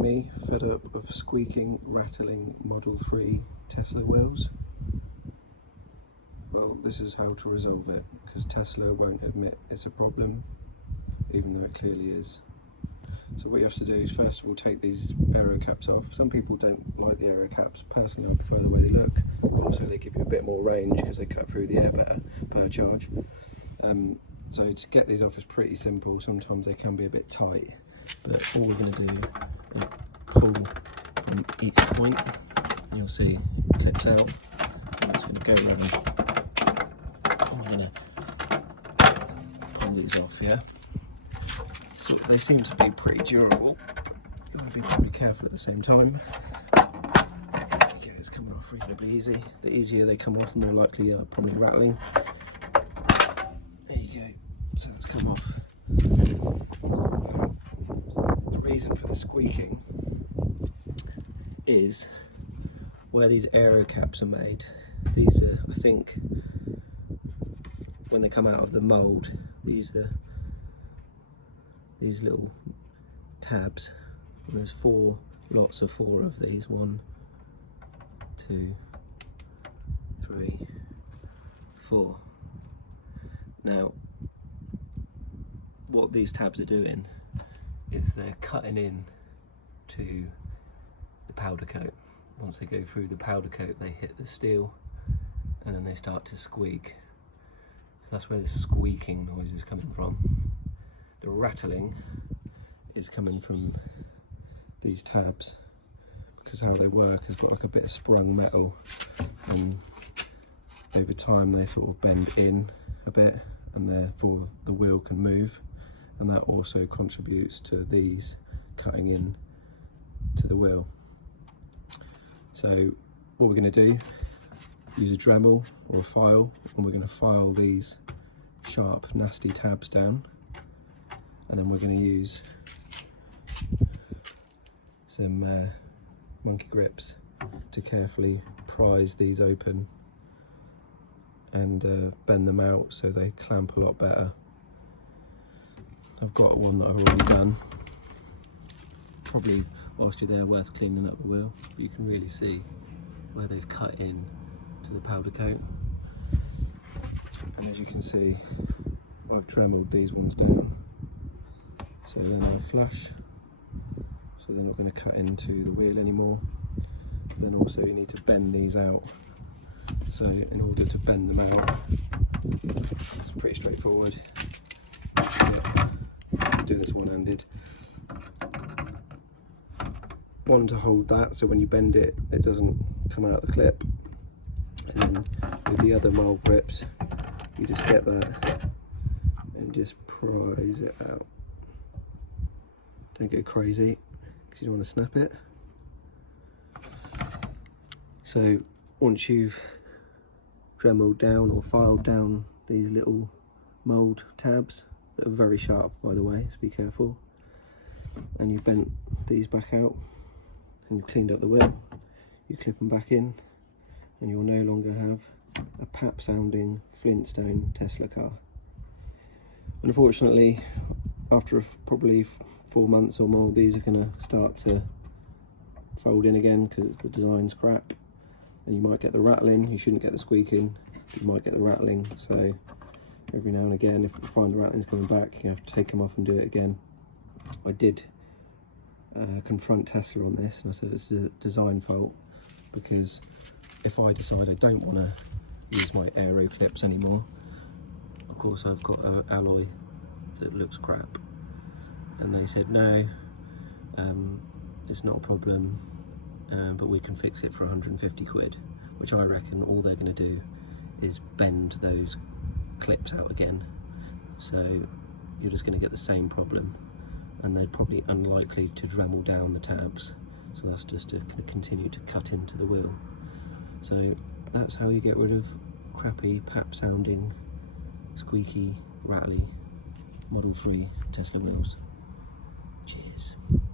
me, fed up of squeaking, rattling Model 3 Tesla wheels? Well, this is how to resolve it, because Tesla won't admit it's a problem, even though it clearly is. So what you have to do is first of all take these aero caps off. Some people don't like the aero caps. Personally, I prefer the way they look. Also, they give you a bit more range because they cut through the air better per charge. So to get these off is pretty simple. Sometimes they can be a bit tight, but all we're going to do is pull from each point. You'll see it clips out. I'm just going to go around. I'm going to pull these off here. So they seem to be pretty durable. You've got to be probably careful at the same time. Okay, it's coming off reasonably easy. The easier they come off, the more likely are probably rattling. There you go. So that's come off. The reason for the squeaking is where these aero caps are made. These are, I think, when they come out of the mould, these are these little tabs, and there's lots of four of these. 1, 2, 3, 4. Now, what these tabs are doing is they're cutting in to the powder coat. Once they go through the powder coat, they hit the steel and then they start to squeak. So that's where the squeaking noise is coming from. The rattling is coming from these tabs, because how they work has got like a bit of sprung metal, and over time they sort of bend in a bit, and therefore the wheel can move, and that also contributes to these cutting in to the wheel. So what we're going to do, use a Dremel or a file, and we're going to file these sharp nasty tabs down, and then we're going to use some monkey grips to carefully prise these open and bend them out so they clamp a lot better. I've got one that I've already done. Probably whilst you're there worth cleaning up the wheel, but you can really see where they've cut in to the powder coat. And as you can see, I've Dremeled these ones down so they're not flush, so they're not going to cut into the wheel anymore. Then also you need to bend these out. So in order to bend them out, it's pretty straightforward. Do this one-handed. One to hold that, so when you bend it, it doesn't come out the clip. And then with the other mold grips, you just get that and just prise it out. Don't go crazy, because you don't want to snap it. So once you've Dremeled down or filed down these little mould tabs, that are very sharp by the way, so be careful, and you've bent these back out and you've cleaned up the wheel, you clip them back in, and you'll no longer have a pap sounding Flintstone Tesla car. Unfortunately, after probably 4 months or more, these are going to start to fold in again because the design's crap, and you might get the rattling. You shouldn't get the squeaking, you might get the rattling. So every now and again, if you find the rattling's coming back, you have to take them off and do it again. I did confront Tesla on this, and I said it's a design fault, because if I decide I don't want to use my aero clips anymore, of course I've got an alloy that looks crap, and they said no, it's not a problem, but we can fix it for 150 quid, which I reckon all they're going to do is bend those clips out again, so you're just going to get the same problem, and they're probably unlikely to Dremel down the tabs, so that's just to continue to cut into the wheel. So that's how you get rid of crappy, pap sounding, squeaky, rattly Model 3 Tesla wheels. Cheers.